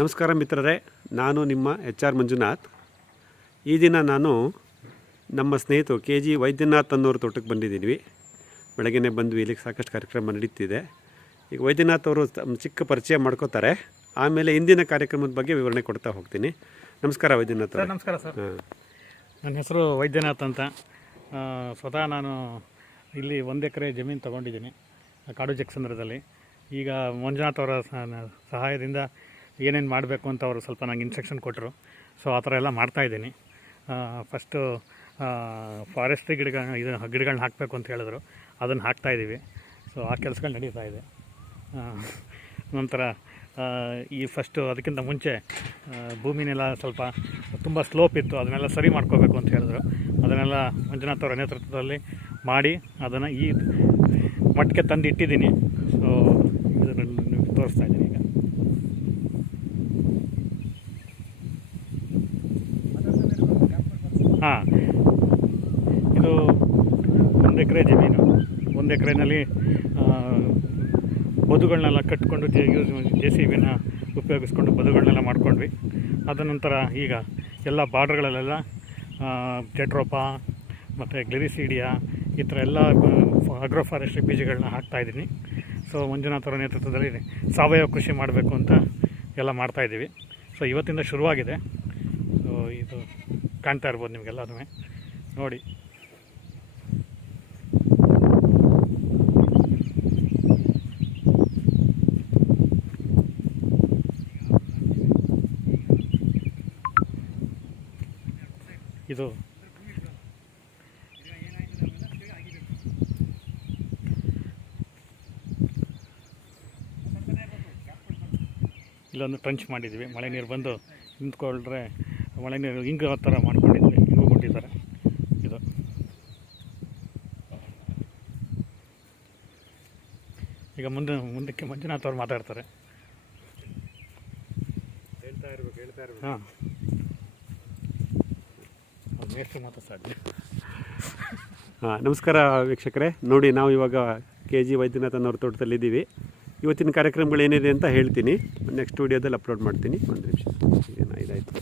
ನಮಸ್ಕಾರ ಮಿತ್ರರೇ, ನಾನು ನಿಮ್ಮ HR ಮಂಜುನಾಥ್. ಈ ದಿನ ನಾನು ನಮ್ಮ ಸ್ನೇಹಿತರು KG ವೈದ್ಯನಾಥ್ ಅನ್ನೋರು ತೋಟಕ್ಕೆ ಬಂದಿದ್ದೀವಿ. ಬೆಳಗ್ಗೆ ಬಂದ್ವಿ, ಇಲ್ಲಿಗೆ ಸಾಕಷ್ಟು ಕಾರ್ಯಕ್ರಮ ನಡೀತಿದೆ. ಈಗ ವೈದ್ಯನಾಥ್ ಅವರು ಚಿಕ್ಕ ಪರಿಚಯ ಮಾಡ್ಕೋತಾರೆ, ಆಮೇಲೆ ಇಂದಿನ ಕಾರ್ಯಕ್ರಮದ ಬಗ್ಗೆ ವಿವರಣೆ ಕೊಡ್ತಾ ಹೋಗ್ತೀನಿ. ನಮಸ್ಕಾರ ವೈದ್ಯನಾಥ್ ಸರ್. ನಮಸ್ಕಾರ ಸರ್. ನನ್ನ ಹೆಸರು ವೈದ್ಯನಾಥ್ ಅಂತ. ಸ್ವತಃ ನಾನು ಇಲ್ಲಿ 1 ಎಕರೆ ಜಮೀನು ತೊಗೊಂಡಿದ್ದೀನಿ ಕಾಡು ಜಕ್ಸಂದ್ರದಲ್ಲಿ. ಈಗ ಮಂಜುನಾಥ್ ಅವರ ಸಹಾಯದಿಂದ ಏನೇನು ಮಾಡಬೇಕು ಅಂತ ಅವರು ಸ್ವಲ್ಪ ನನಗೆ ಇನ್ಸ್ಟ್ರಕ್ಷನ್ ಕೊಟ್ಟರು. ಸೊ ಆ ಥರ ಎಲ್ಲ ಮಾಡ್ತಾಯಿದ್ದೀನಿ. ಫಸ್ಟು ಫಾರೆಸ್ಟ್ರಿ ಗಿಡಗಳನ್ನ ಹಾಕಬೇಕು ಅಂತ ಹೇಳಿದ್ರು, ಅದನ್ನು ಹಾಕ್ತಾಯಿದ್ದೀವಿ. ಸೊ ಆ ಕೆಲಸಗಳು ನಡೀತಾ ಇದೆ. ನಂತರ ಈ ಫಸ್ಟು ಅದಕ್ಕಿಂತ ಮುಂಚೆ ಭೂಮಿನೆಲ್ಲ ಸ್ವಲ್ಪ ತುಂಬ ಸ್ಲೋಪ್ ಇತ್ತು, ಅದನ್ನೆಲ್ಲ ಸರಿ ಮಾಡ್ಕೋಬೇಕು ಅಂತ ಹೇಳಿದ್ರು. ಅದನ್ನೆಲ್ಲ ಮಂಜುನಾಥ್ ಅವರ ನೇತೃತ್ವದಲ್ಲಿ ಮಾಡಿ ಅದನ್ನು ಈ ಮಟ್ಟಿಗೆ ತಂದು ಇಟ್ಟಿದ್ದೀನಿ. ಸೊ ಇದನ್ನು ತೋರಿಸ್ತಾ ಇದ್ದೀನಿ ಈಗ. ಹಾಂ, ಇದು 1 ಎಕರೆ ಜಮೀನು. 1 ಎಕರೆನಲ್ಲಿ ಬದುಗಳನ್ನೆಲ್ಲ ಕಟ್ಕೊಂಡು JCB ಉಪಯೋಗಿಸ್ಕೊಂಡು ಬದುಗಳನ್ನೆಲ್ಲ ಮಾಡ್ಕೊಂಡ್ವಿ. ಅದ ನಂತರ ಈಗ ಎಲ್ಲ ಬಾರ್ಡ್ರ್ಗಳಲ್ಲೆಲ್ಲ ಜೆಟ್ರೋಪಾ ಮತ್ತು ಗ್ಲಿರಿಸೀಡಿಯಾ ಈ ಥರ ಎಲ್ಲ ಅಗ್ರೋ ಫಾರೆಸ್ಟ್ರಿ ಬೀಜಗಳನ್ನ ಹಾಕ್ತಾಯಿದ್ದೀನಿ. ಸೊ ಮಂಜುನಾಥ್ ಅವರ ನೇತೃತ್ವದಲ್ಲಿ ಸಾವಯವ ಕೃಷಿ ಮಾಡಬೇಕು ಅಂತ ಎಲ್ಲ ಮಾಡ್ತಾಯಿದ್ದೀವಿ. ಸೊ ಇವತ್ತಿಂದ ಶುರುವಾಗಿದೆ. ಸೊ ಇದು ಕಾಣ್ತಾ ಇರ್ಬೋದು ನಿಮಗೆಲ್ಲ, ಅದನ್ನೇ ನೋಡಿ. ಇದು ಇಲ್ಲೊಂದು ಟ್ರಂಚ್ ಮಾಡಿದ್ವಿ, ಮಳೆ ನೀರು ಬಂದು ನಿಂತ್ಕೊಂಡ್ರೆ ಮಳೆ ನೀರು ಹಿಂಗೆ ಆ ಥರ ಮಾಡ್ಕೊಂಡಿದ್ವಿ, ಹಿಂಗೂ ಕೊಟ್ಟಿದ್ದಾರೆ. ಇದು ಈಗ ಮುಂದಕ್ಕೆ ಮಂಜುನಾಥ್ ಅವ್ರು ಮಾತಾಡ್ತಾರೆ. ಹೇಳ್ತಾ ಇರ್ಬೇಕು. ಹಾಂ, ಮೇಸ್ಟ್ರು ಮಾತಾಡ್ತಾರೆ. ಹಾಂ, ನಮಸ್ಕಾರ ವೀಕ್ಷಕರೇ. ನೋಡಿ, ನಾವು ಇವಾಗ KG ವೈದ್ಯನಾಥ್ ಅನ್ನೋರ ತೋಟದಲ್ಲಿದ್ದೀವಿ. ಇವತ್ತಿನ ಕಾರ್ಯಕ್ರಮಗಳು ಏನಿದೆ ಅಂತ ಹೇಳ್ತೀನಿ, ನೆಕ್ಸ್ಟ್ ವಿಡಿಯೋದಲ್ಲಿ ಅಪ್ಲೋಡ್ ಮಾಡ್ತೀನಿ. 1 ನಿಮಿಷ, ಇದಾಯಿತು.